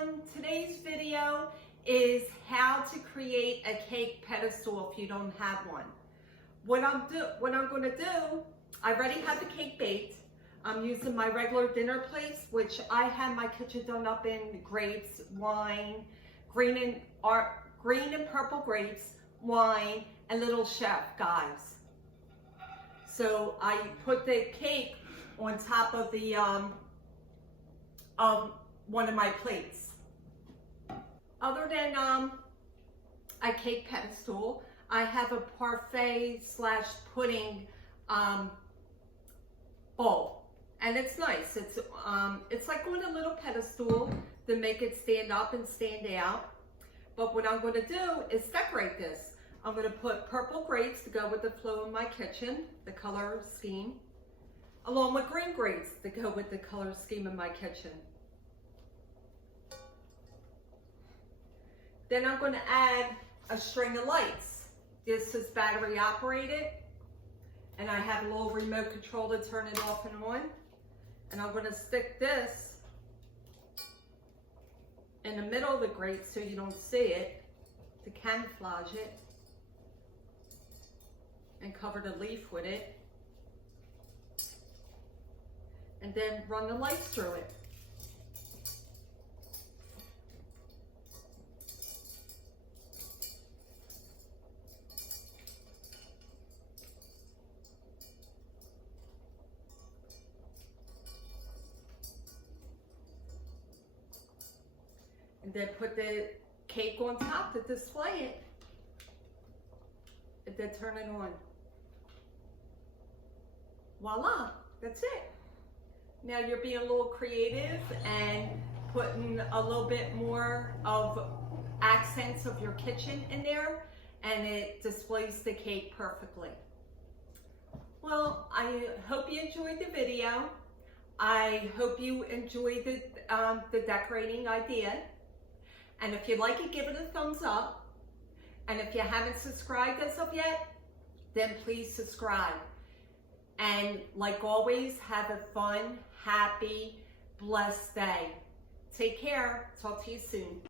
everyone. Today's video is how to create a cake pedestal if you don't have one. What I'm going to do, I already have the cake baked. I'm using my regular dinner plates, which I have my kitchen done up in grapes, wine, green and purple grapes, wine, and little chef, guys. So I put the cake on top of the one of my plates. Other than a cake pedestal, I have a parfait / pudding bowl, and it's nice. It's like on a little pedestal to make it stand up and stand out. But what I'm going to do is decorate this. I'm going to put purple grapes to go with the flow in my kitchen, the color scheme, along with green grapes to go with the color scheme in my kitchen. Then I'm going to add a string of lights. This is battery operated, and I have a little remote control to turn it off and on. And I'm going to stick this in the middle of the grate so you don't see it, to camouflage it, and cover the leaf with it, and then run the lights through it. And then put the cake on top to display it, and then turn it on. Voila, that's it. Now you're being a little creative and putting a little bit more of accents of your kitchen in there, and it displays the cake perfectly. Well, I hope you enjoyed the video. I hope you enjoyed the decorating idea. And if you like it, give it a thumbs up. And if you haven't subscribed as of yet, then please subscribe. And like always, have a fun, happy, blessed day. Take care. Talk to you soon.